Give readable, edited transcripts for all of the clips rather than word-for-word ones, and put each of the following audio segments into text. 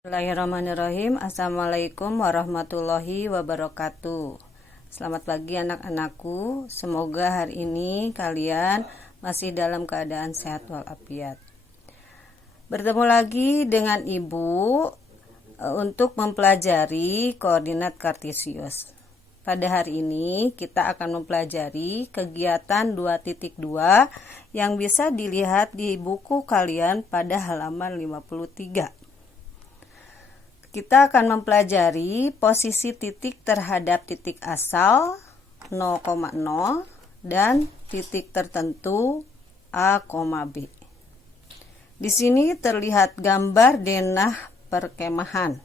Bismillahirrahmanirrahim. Assalamualaikum warahmatullahi wabarakatuh. Selamat pagi anak-anakku. Semoga hari ini kalian masih dalam keadaan sehat walafiat. Bertemu lagi dengan Ibu untuk mempelajari koordinat kartesius. Pada hari ini kita akan mempelajari kegiatan 2.2 yang bisa dilihat di buku kalian pada halaman 53. Kita akan mempelajari posisi titik terhadap titik asal 0,0 dan titik tertentu A, B. Di sini terlihat gambar denah perkemahan.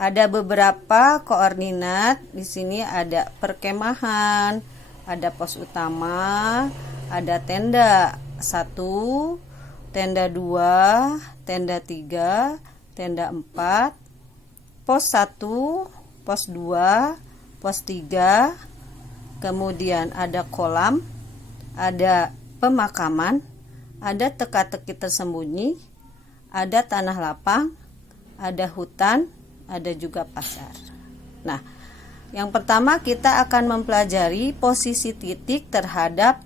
Ada beberapa koordinat. Di sini ada perkemahan, ada pos utama, ada tenda 1, tenda 2, tenda 3, tenda 4, pos 1, pos 2, pos 3, kemudian ada kolam, ada pemakaman, ada teka-teki tersembunyi, ada tanah lapang, ada hutan, ada juga pasar. Nah, yang pertama kita akan mempelajari posisi titik terhadap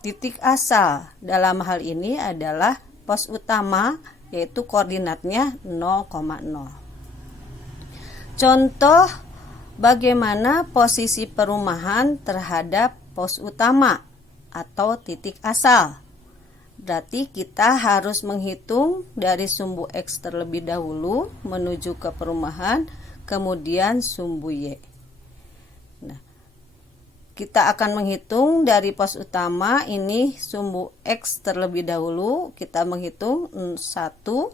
titik asal. Dalam hal ini adalah pos utama, yaitu koordinatnya 0,0. Contoh bagaimana posisi perumahan terhadap pos utama atau titik asal. Berarti kita harus menghitung dari sumbu X terlebih dahulu menuju ke perumahan, kemudian sumbu Y. Nah, kita akan menghitung dari pos utama ini sumbu X terlebih dahulu. Kita menghitung 1, 2,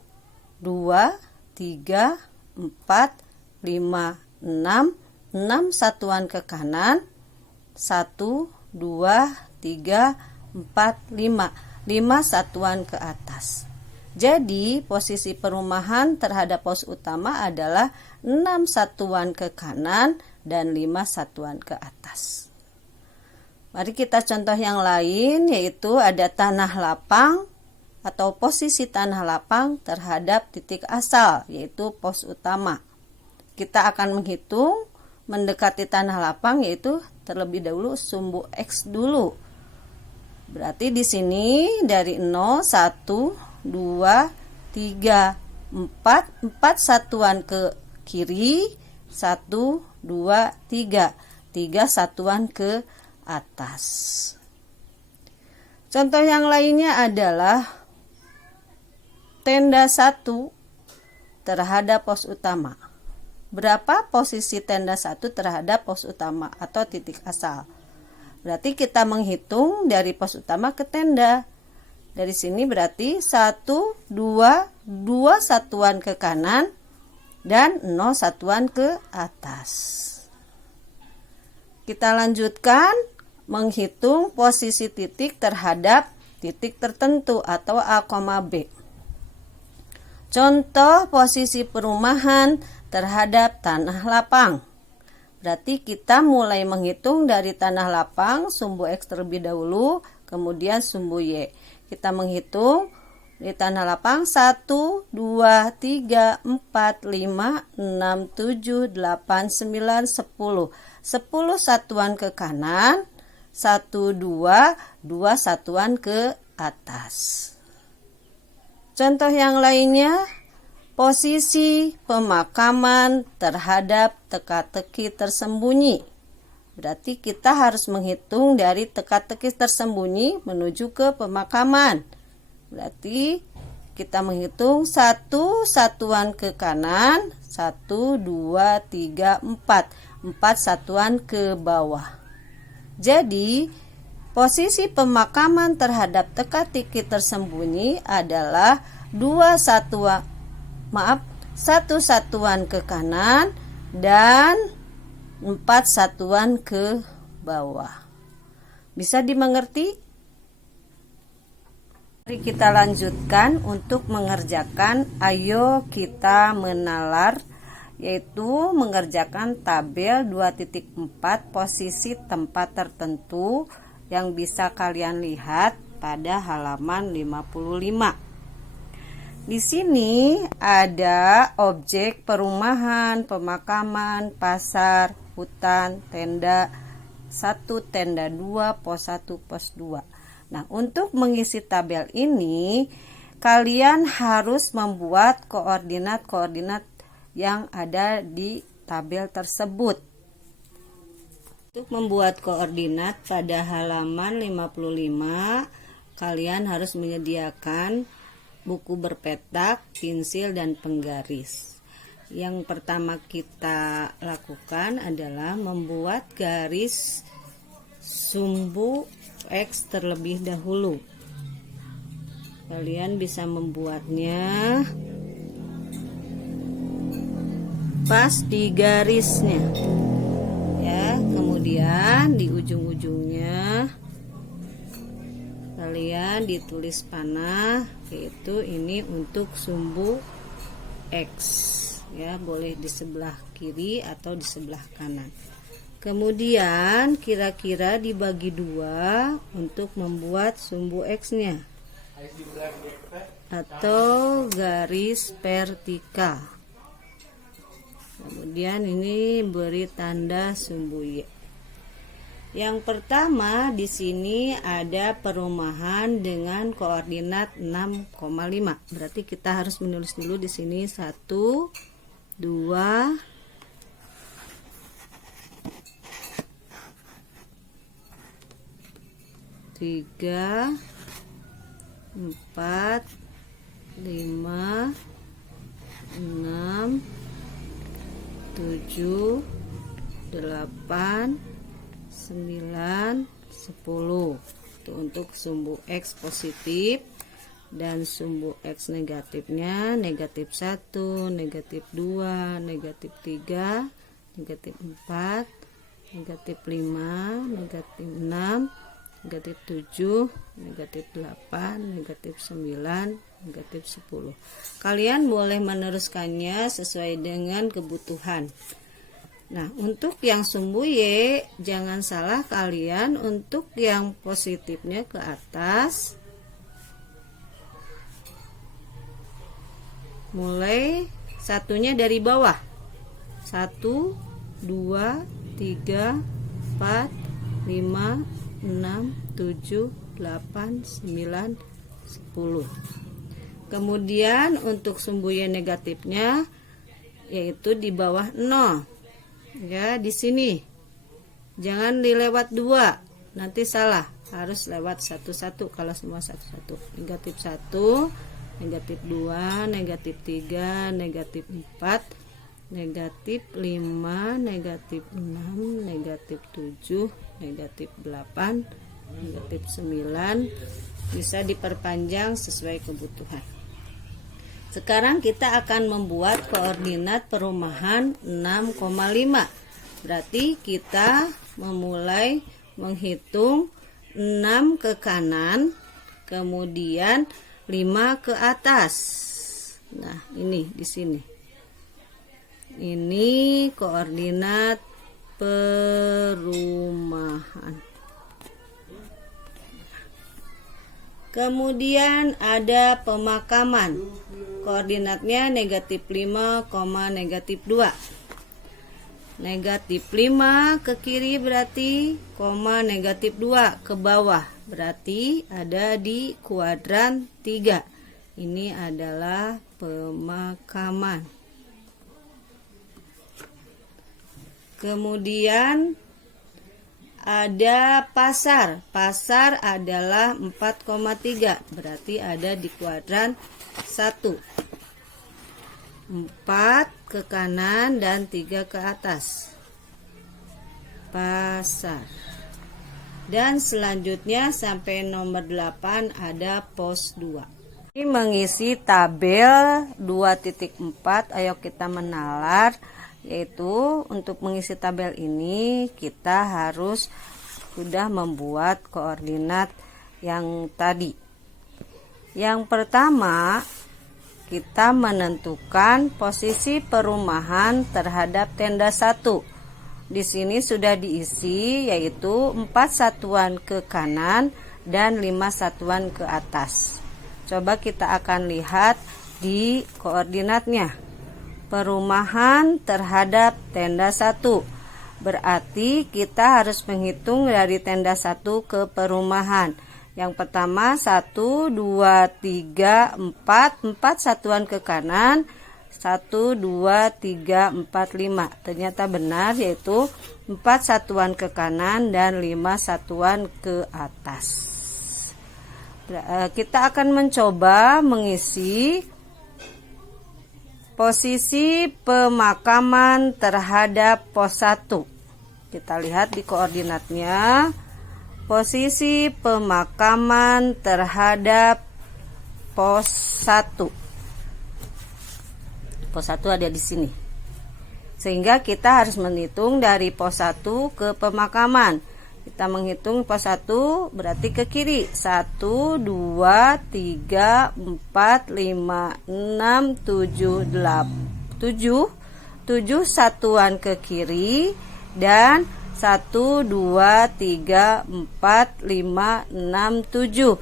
3, 4, 5, 6. 6 satuan ke kanan. 1, 2, 3, 4, 5. 5 satuan ke atas. Jadi posisi perumahan terhadap pos utama adalah 6 satuan ke kanan dan 5 satuan ke atas. Mari kita contoh yang lain, yaitu ada tanah lapang atau posisi tanah lapang terhadap titik asal, yaitu pos utama. Kita akan menghitung mendekati tanah lapang, yaitu terlebih dahulu sumbu X dulu. Berarti di sini dari 0, 1, 2, 3, 4, 4 satuan ke kiri, 1, 2, 3, 3 satuan ke atas. Contoh yang lainnya adalah tenda 1 terhadap pos utama. Berapa posisi tenda 1 terhadap pos utama atau titik asal? Berarti kita menghitung dari pos utama ke tenda. Dari sini berarti 1, 2, 2 satuan ke kanan dan 0 satuan ke atas. Kita lanjutkan menghitung posisi titik terhadap titik tertentu atau A, B. Contoh posisi perumahan terhadap tanah lapang. Berarti kita mulai menghitung dari tanah lapang, sumbu X terlebih dahulu, kemudian sumbu Y. Kita menghitung di tanah lapang 1, 2, 3, 4, 5, 6, 7, 8, 9, 10. 10 satuan ke kanan, 1, 2, 2 satuan ke atas. Contoh yang lainnya, posisi pemakaman terhadap teka-teki tersembunyi. Berarti kita harus menghitung dari teka-teki tersembunyi menuju ke pemakaman. Berarti kita menghitung 1 satuan ke kanan, 1, 2, 3, 4. 4 satuan ke bawah. Jadi, posisi pemakaman terhadap teka-teki tersembunyi adalah 1 satuan ke kanan dan 4 satuan ke bawah. Bisa dimengerti? Mari kita lanjutkan untuk mengerjakan ayo kita menalar, yaitu mengerjakan tabel 2.4 posisi tempat tertentu yang bisa kalian lihat pada halaman 55. Di sini ada objek perumahan, pemakaman, pasar, hutan, tenda 1, tenda 2, pos 1, pos 2. Nah, untuk mengisi tabel ini, kalian harus membuat koordinat-koordinat yang ada di tabel tersebut. Untuk membuat koordinat pada halaman 55, kalian harus menyediakan buku berpetak, pensil, dan penggaris. Yang pertama kita lakukan adalah membuat garis sumbu X terlebih dahulu. Kalian bisa membuatnya pas di garisnya. Ya, kemudian di ujung-ujungnya kalian ditulis panah, yaitu ini untuk sumbu X, ya, boleh di sebelah kiri atau di sebelah kanan. Kemudian kira-kira dibagi 2 untuk membuat sumbu X-nya atau garis vertikal. Kemudian ini beri tanda sumbu Y. Yang pertama di sini ada perumahan dengan koordinat 6,5. Berarti kita harus menulis dulu di sini 1, 2, 3, 4, 5, 6, 7, 8, 9, 10. Itu untuk sumbu X positif, dan sumbu X negatifnya negatif 1, negatif 2, negatif 3, negatif 4, negatif 5, negatif 6, negatif 7, negatif 8, negatif 9, negatif 10. Kalian boleh meneruskannya sesuai dengan kebutuhan. Nah, untuk yang sumbu Y, jangan salah kalian untuk yang positifnya ke atas. Mulai satunya dari bawah. 1, 2, 3, 4, 5, 6, 7, 8, 9, 10. Kemudian untuk sumbu Y negatifnya yaitu di bawah 0. Ya, di sini jangan dilewat 2, nanti salah, harus lewat 1-1 kalau semua 1-1. Negatif 1, negatif 2, negatif 3, negatif 4, negatif 5, negatif 6, negatif 7, negatif 8, negatif 9. Bisa diperpanjang sesuai kebutuhan. Sekarang kita akan membuat koordinat perumahan 6,5. Berarti kita memulai menghitung 6 ke kanan, kemudian 5 ke atas. Nah, ini di sini. Ini koordinat perumahan. Kemudian ada pemakaman. Koordinatnya negatif 5, negatif 2. Negatif 5 ke kiri berarti negatif 2 ke bawah. Berarti ada di kuadran 3. Ini adalah pemakaman. Kemudian ada pasar. Pasar adalah 4,3. Berarti ada di kuadran 1. 4 ke kanan dan 3 ke atas. Pasar. Dan selanjutnya sampai nomor 8 ada pos 2. Ini mengisi tabel 2.4. Ayo kita menalar. Yaitu untuk mengisi tabel ini kita harus sudah membuat koordinat yang tadi. Yang pertama, kita menentukan posisi perumahan terhadap tenda 1. Di sini sudah diisi, yaitu 4 satuan ke kanan dan 5 satuan ke atas. Coba kita akan lihat di koordinatnya. Perumahan terhadap tenda 1. Berarti kita harus menghitung dari tenda 1 ke perumahan. Yang pertama 1, 2, 3, 4. 4 satuan ke kanan. 1, 2, 3, 4, 5. Ternyata benar, yaitu 4 satuan ke kanan dan 5 satuan ke atas. Kita akan mencoba mengisi posisi pemakaman terhadap pos 1. Kita lihat di koordinatnya. Posisi pemakaman terhadap pos 1. Pos 1 ada di sini. Sehingga kita harus menghitung dari pos 1 ke pemakaman. Kita menghitung pos 1 berarti ke kiri. 1, 2, 3, 4, 5, 6, 7, 8, 7 satuan ke kiri dan 1, 2, 3, 4, 5, 6, 7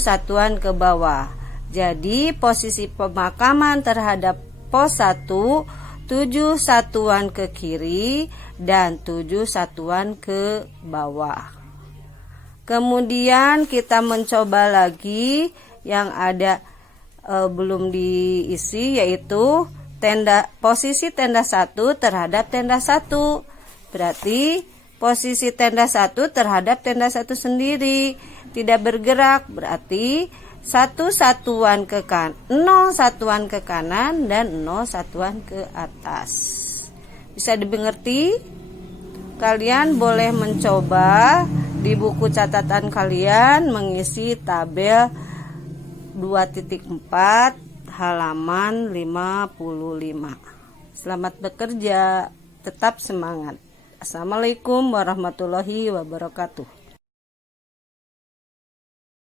satuan ke bawah. Jadi posisi pemakaman terhadap pos 1 7 satuan ke kiri dan 7 satuan ke bawah. Kemudian kita mencoba lagi yang ada belum diisi, yaitu posisi tenda 1 terhadap tenda 1. Berarti posisi tenda 1 terhadap tenda 1 sendiri tidak bergerak, berarti 1 satuan ke kanan, 0 satuan ke kanan dan 0 satuan ke atas. Bisa dimengerti? Kalian boleh mencoba di buku catatan kalian mengisi tabel 2.4 halaman 55. Selamat bekerja, tetap semangat. Assalamualaikum warahmatullahi wabarakatuh.